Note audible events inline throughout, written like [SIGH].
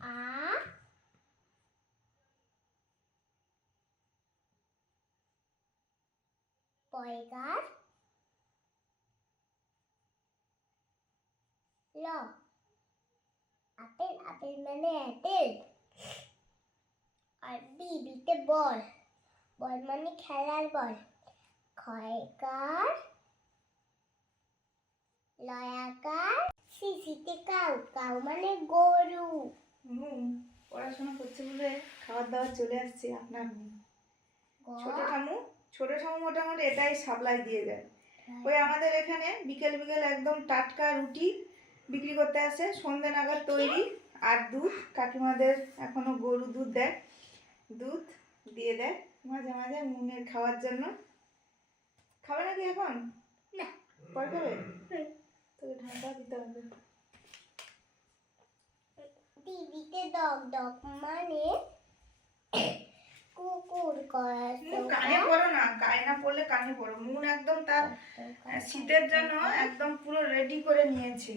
আ পয়গার ল। Apple apple মানে অ্যাপেল আর বি, বিতে বল। বল মানে মানে গরু। হুম পড়াশোনা করছে বলে খাবার দাবার চলে আসছে আপনার আপনি ছোট ঠামু ছোট ঠামু মোটামুটি এটাই সাপ্লাই দিয়ে দেয়। ওই আমাদের এখানে বিকেল বিকেল একদম টাটকা রুটি বিক্রি করতে আসে সন্ধে নাগাদ তৈরি আর দুধ। কাকিমাদের এখনও গরু দুধ দেয় দুধ দিয়ে দেয় মাঝে মাঝে মুনের খাওয়ার জন্য। খাবে নাকি এখন? না। পরে খাবে। তোকে ঠান্ডা দিতে হবে। টিভিতে ডগ ডগ মানে কুকুর মুন কানে পড়ো না কানে না পড়লে কানে পড়ো মুন একদম তার শীতের জন্য একদম পুরো রেডি করে নিয়েছে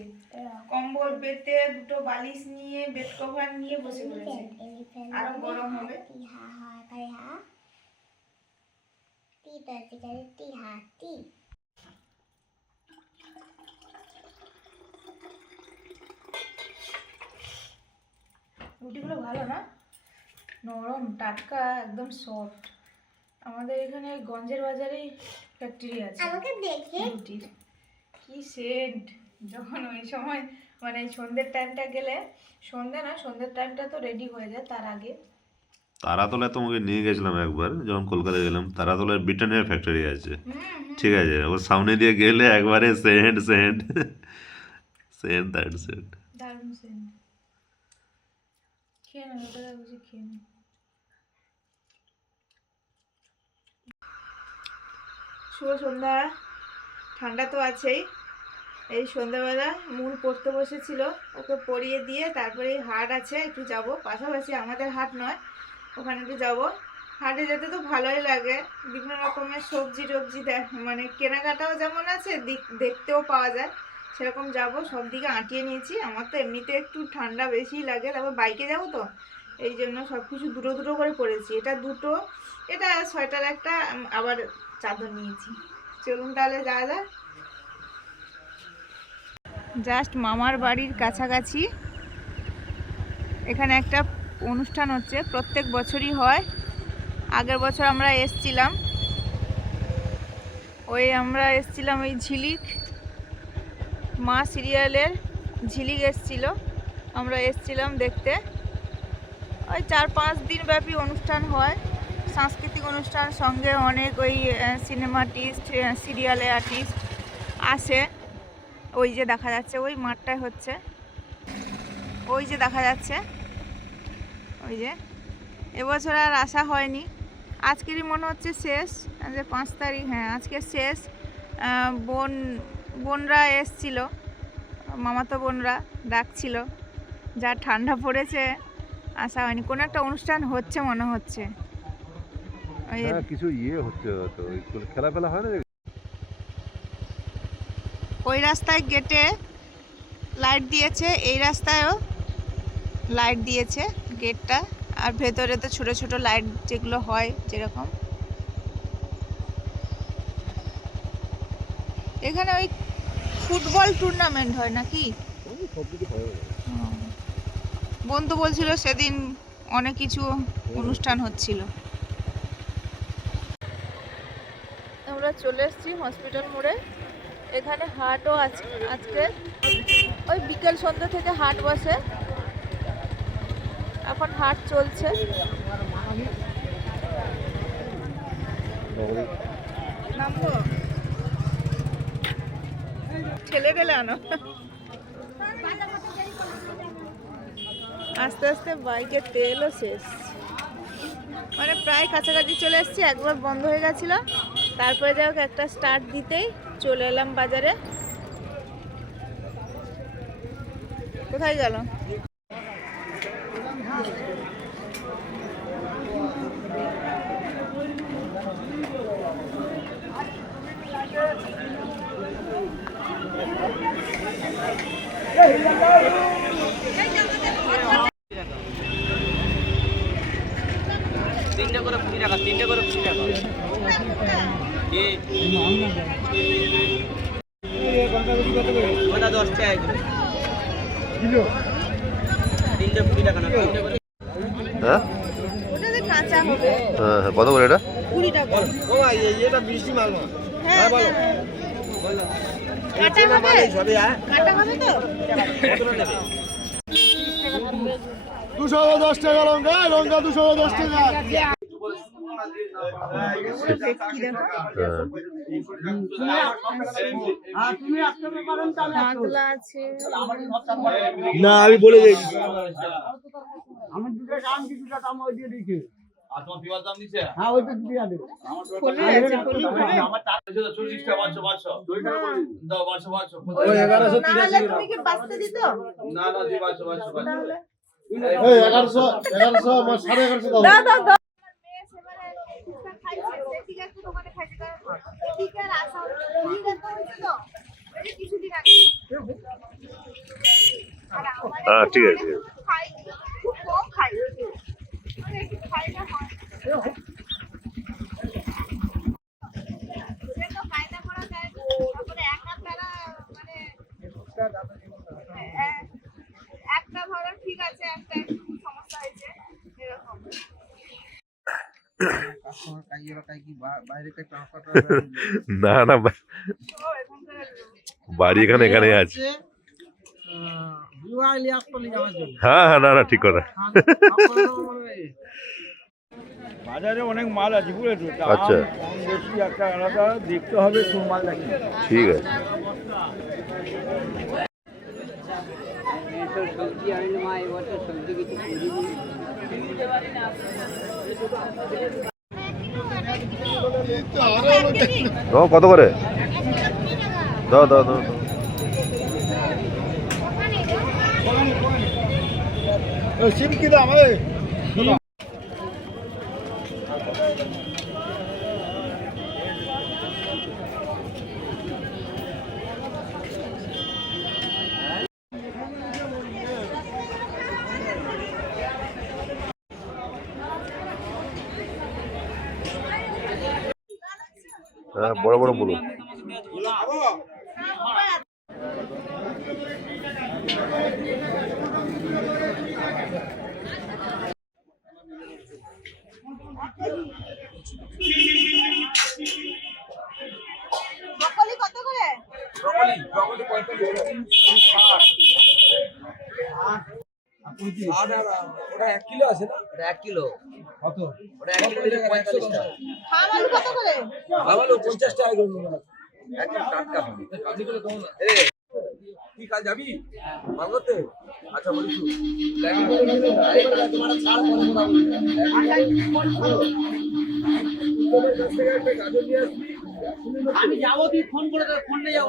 কম্বল পেতে দুটো বালিশ নিয়ে বেড কভার নিয়ে বসে পড়েছে আরও গরম হবে। হা হা করে হা টি করে টি টি রুটিগুলো ভালো না? নরম টাটকা একদম সফট আমাদের এখানে গঞ্জের বাজারেই ফ্যাক্টরি আছে। আমাকে দেখে। রুটির। কি সেন্ট যখন ওই সময় মানে সন্ধ্যের টাইমটা গেলে সন্ধ্যে না সন্ধ্যের টাইমটা তো রেডি হয়ে যায় তার আগে। তারাতলায় তোমাকে নিয়ে গেছিলাম একবার যখন কলকাতায় গেলাম তারাতলায় ব্রিটানিয়ার ফ্যাক্টরি আছে। ঠিক আছে ওর সামনে দিয়ে গেলে একবারে scent scent scent that scent দারুণ সেন্ট খেয়ে না ওটা বুঝি। শুভ সন্ধ্যা। ঠান্ডা তো আছেই। এই সন্ধ্যাবেলা মূল পড়তে বসেছিল। ওকে পড়িয়ে দিয়ে তারপরে হাট আছে, একটু যাব। পাশাপাশি আমাদের হাট নয়, ওখানে একটু যাব। হাটে যেতে তো ভালোই লাগে। বিভিন্ন রকমের সবজি টবজি দেখ মানে কেনাকাটাও যেমন আছে দেখতেও পাওয়া যায়। সেরকম যাব, সব দিকে আঁটিয়ে নিয়েছি। আমার তো এমনিতে একটু ঠান্ডা বেশি লাগে। তারপর বাইকে যাব তো, এই জন্য সব কিছু দুটো দুটো করে পরেছি। এটা দুটো, এটা সোয়েটার একটা আবার চাদর নিয়েছি। চলুন তাহলে যাওয়া যাক। জাস্ট মামার বাড়ির কাছাকাছি। এখানে একটা অনুষ্ঠান হচ্ছে, প্রত্যেক বছরই হয়। আগের বছর আমরা এসছিলাম। ওই আমরা এসছিলাম ওই ঝিলিক। মা সিরিয়ালের ঝিলিক এসছিল। আমরা এসছিলাম দেখতে। ওই চার পাঁচ দিন ব্যাপী অনুষ্ঠান হয়। সাংস্কৃতিক অনুষ্ঠান সঙ্গে অনেক ওই সিনেমা আর্টিস্ট সিরিয়ালে আর্টিস্ট আসে। ওই যে দেখা যাচ্ছে, ওই মাঠটায় হচ্ছে। ওই যে দেখা যাচ্ছে। ওই যে। এবছর আর আসা হয়নি। আজকেরই মনে হচ্ছে শেষ। যে পাঁচ তারিখ হ্যাঁ আজকে শেষ। বোন বোনরা এসছিল মামাতো বোনরা ডাকছিল যা ঠান্ডা পড়েছে আসা হয়নি। কোনো একটা অনুষ্ঠান হচ্ছে মনে হচ্ছে। ওই হ্যাঁ কিছু ইয়ে হচ্ছে ওই খেলা ফেলা হয় না ওই রাস্তায় গেটে লাইট দিয়েছে এই রাস্তায়ও লাইট দিয়েছে গেটটা। আর ভেতরে তো ছোট ছোট লাইট যেগুলো হয় যেরকম। এখানে ওই ফুটবল টুর্নামেন্ট হয় নাকি। বন্ধু বলছিল সেদিন অনেক কিছু অনুষ্ঠান হচ্ছিল। আমরা চলে এসেছি হসপিটাল মোড়ে। এখানে হাটও আজ আজকে ওই বিকেল সন্ধ্যা থেকে হাট বসে। এখন হাট চলছে। নামবো ঠেলে ঠেলে আনো। আস্তে আস্তে বাইকের তেলও শেষ। মানে প্রায় কাছাকাছি চলে এসেছি, একবার বন্ধ হয়ে গেছিল। তারপরে যাই একটা স্টার্ট দিতেই চলে এলাম বাজারে। কোথায় গেল তিনটে করে কুড়ি টাকা তিনটে করে কুড়ি টাকা এ ওটা দশ টাকা কিলো? তিনটে কুড়ি টাকা না হ্যাঁ? ওটা যে কাঁচা হবে। হ্যাঁ হ্যাঁ, কত করে এটা? কুড়ি টাকা। ও ভাই এটা বৃষ্টি মাল না হ্যাঁ। কাঁচা হবে? সবে হবে তো? দুশো দশ টাকা লঙ্কা লঙ্কা দুশো দশ টাকা। না আমি বলে দিই। ফলি আছে ফলি ফলি ওই এই এগারোশো এগারোশো সাড়ে এগারোশো দাও দাও দাও দাও হ্যাঁ ঠিক আছে ঠিক আছে খুব কম খাই মানে একটু খাই না হয় সে তো কায়দা করা যায় না। তারপরে একা তারা মানে এ- একটা ধরো ঠিক আছে একটা একটু সমস্যা হয়েছে এরকম [LAUGHS] না না বাড়ি এখানে এখানে আছে। হ্যাঁ হ্যাঁ না না ঠিক কথা। [LAUGHS] বাজারে অনেক মাল আছে বুঝেছ? আচ্ছা। কম বেশি একটা আলাদা দেখতে হবে কোন মাল নাকি ঠিক আছে। কত করে দাও। সিম কি দাম এই হ্যাঁ বড় বড় বলুন ব্রকলি কত করে ওটা এক কিলো আছে না? ওটা এক কিলো। কত? ওটা এক কিলো পঁয়তাল্লিশ টাকা। আলু কত করে? ভালো পঞ্চাশ টাকা করে একদম টাটকা হবে আপনি করে দেবো না কি কাজ যাবি মাল আচ্ছা বলিস তোমার ছাড় করে আমি যাব তুই ফোন করে দে ফোন নিয়ে যাব।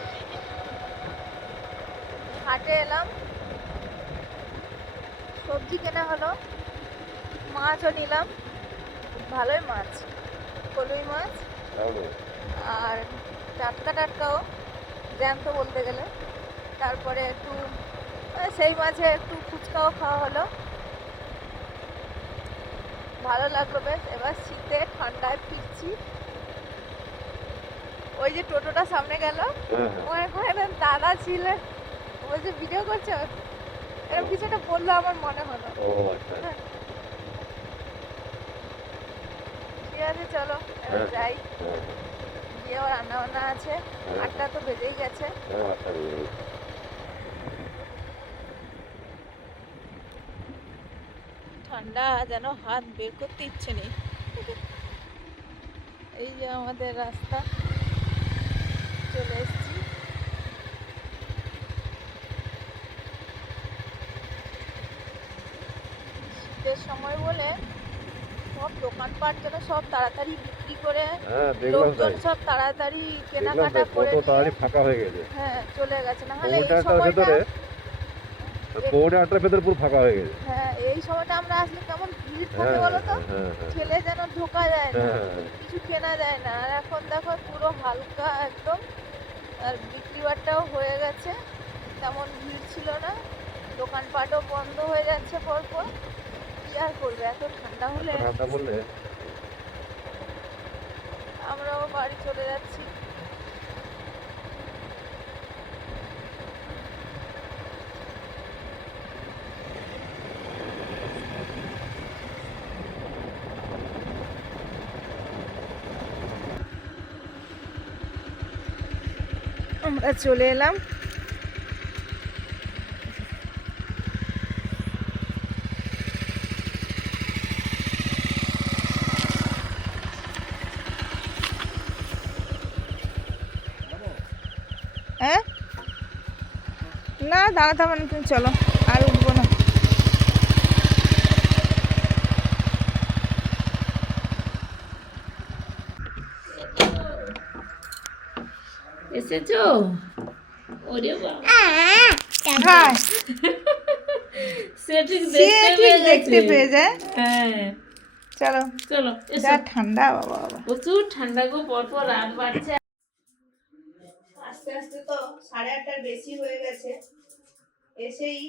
হাটে এলাম। সবজি কেনা হলো। মাছও নিলাম। ভালোই মাছ। কলুই মাছ আর টাটকা টাটকাও জ্যান্ত বলতে গেলে। তারপরে একটু সেই মাঝে একটু ফুচকাও খাওয়া হলো। ভালো লাগল বেশ। এবার শীতে ঠান্ডায় ফিরছি। ওই যে টোটোটা সামনে গেল। ওখানে ওখানে দাদা ছিলেন। বলছে ভিডিও করছ এরকম কিছু একটা বলল আমার মনে হলো। ও আচ্ছা। ঠিক আছে চলো এবার যাই। গিয়ে আবার রান্না বান্না আছে আটটা তো বেজেই গেছে। ঠান্ডা যেন হাত বের করতে ইচ্ছে নেই। এই যে আমাদের রাস্তা। চলে এসেছি শীতের সময় বলে সব দোকানপাট যেন সব তাড়াতাড়ি বিক্রি করে হ্যাঁ লোকজন সব তাড়াতাড়ি কেনাকাটা করে তাড়াতাড়ি ফাঁকা হয়ে গেছে। হ্যাঁ চলে গেছে। না হলে এই পৌনে সময়টা পৌনে আটটার ভেতরে পুরো ফাঁকা হয়ে গেছে। হ্যাঁ এই সময়টা আমরা আসলে কেমন ভিড় থাকে হ্যাঁ বলো তো? হ্যাঁ হ্যাঁ। যেন ঢোকা যায় না। কিছু কেনা যায় না। আর এখন দেখো পুরো হালকা একদম আর বিক্রি বাট্টাও হয়ে গেছে। তেমন ভিড় ছিল না। দোকানপাটও বন্ধ হয়ে যাচ্ছে পরপর। আর করবে? এত ঠান্ডা হলে? ঠান্ডা বললে আমরাও বাড়ি চলে যাচ্ছি। আমরা চলে এলাম হ্যাঁ দাঁড়াতে হবে না তুমি চলো আর উঠবো না। এসেছ? ওরে বাবা। হ্যাঁ। সে ঠিক দেখতে পেয়ে যায়। হ্যাঁ। চলো। চলো যা ঠান্ডা বাবা বাবা। প্রচুর ঠান্ডা গো পরপর রাত বাড়ছে। আস্তে আস্তে তো সাড়ে আটটার বেশি হয়ে গেছে। এসেই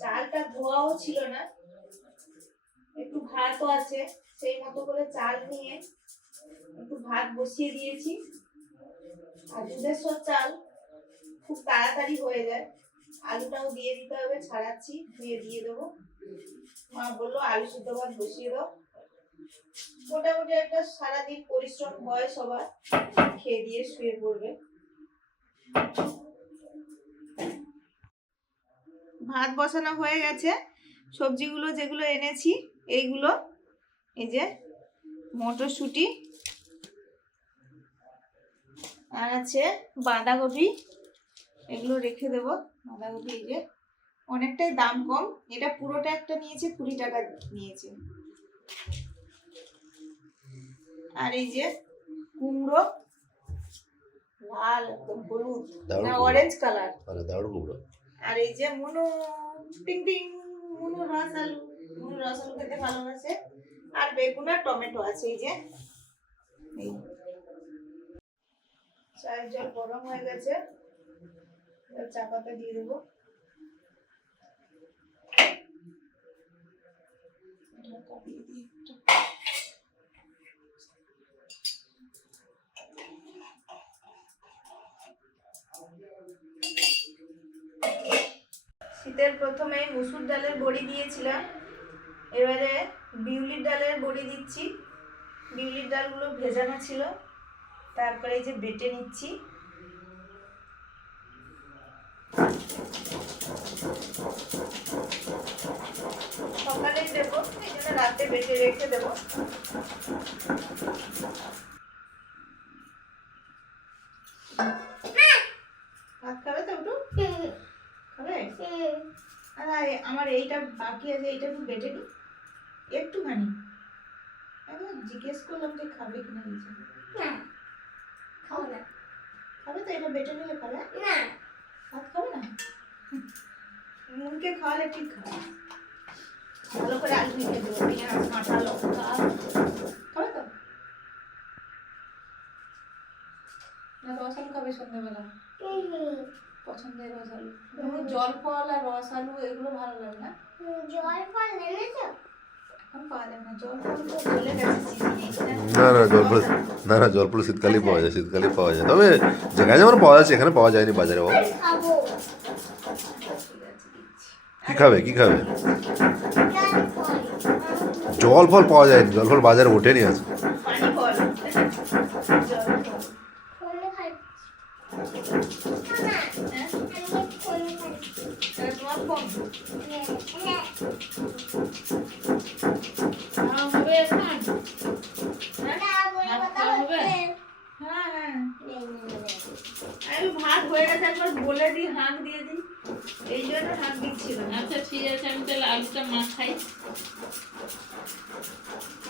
চালটা ধোয়াও ছিল না। একটু ভাতও আছে, সেই মতো করে চাল নিয়ে একটু ভাত বসিয়ে দিয়েছি। আর দুধেশ্বর চাল খুব তাড়াতাড়ি হয়ে যায়। আলুটাও দিয়ে দিতে হবে, ছাড়াচ্ছি, ধুয়ে দিয়ে দেবো। মা বলল, আলু সিদ্ধ ভাত বসিয়ে দাও। মোটামুটি একটা সারাদিন পরিশ্রম হয় সবার, খেয়ে দিয়ে শুয়ে পড়বে। ভাত বসানো হয়ে গেছে। সবজিগুলো যেগুলো এনেছি এইগুলো এই যে মটরশুঁটি আর আছে বাঁধাকপি এগুলো রেখে দেবো। বাঁধাকপি এই যে অনেকটাই দাম কম এটা পুরোটা একটা নিয়েছে কুড়ি টাকা নিয়েছে। আর এই যে কুমড়ো লাল একদম হলুদ না অরেঞ্জ কালার দারুণ কুমড়ো। আর এই যে মনু, টিং টিং, মুনু রস আলু মুনু রস আলু খেতে ভালোবাসে। আর বেগুন আর টমেটো আছে, এই যে। চায়ের জল গরম হয়ে গেছে। চা পাতা দিয়ে দেবো। শীতের প্রথমে মুসুর ডালের বড়ি দিয়েছিলাম। এবারে বিউলির ডালের বড়ি দিচ্ছি। বিউলির ডালগুলো ভেজানো ছিল। তারপরে এই যে বেটে নিচ্ছি। সকালে দেবো, এই জন্য রাতে বেটে রেখে দেবো। ভাত খাবে তো একটু আর আমার এইটা বাকি আছে এইটা একটু বেটে নি। একটুখানি। আমি জিজ্ঞেস করলাম যে খাবে কিনা নিচে খাব না। খাবে তো এটা বেটে নিলে খাবে? না। ভাত খাবে না? মুনকে খাওয়ালে ঠিক খাবে। ভালো করে আলু মেখে দেবো পেঁয়াজ কাঁচা লঙ্কা। খাবে তো? না রস আলু খাবে সন্ধ্যাবেলা। পছন্দের রস আলু যেমন জল ফল আর রস আলু এগুলো ভালো লাগে না? জল ফল এনেছো? এখন পাওয়া যায় না। জল ফল তো চলে গেছে। সিজনে না না জলফল না না জলফল শীতকালেই পাওয়া যায় শীতকালেই পাওয়া যায়। তবে জায়গায় যেমন পাওয়া যাচ্ছে এখানে পাওয়া যায়নি বাজারে বাবা। খাব। কি খাবে কি খাবে? জল ফল জল ফল পাওয়া যায়নি জল ফল বাজারে ওঠেনি আছে দিচ্ছিলাম আচ্ছা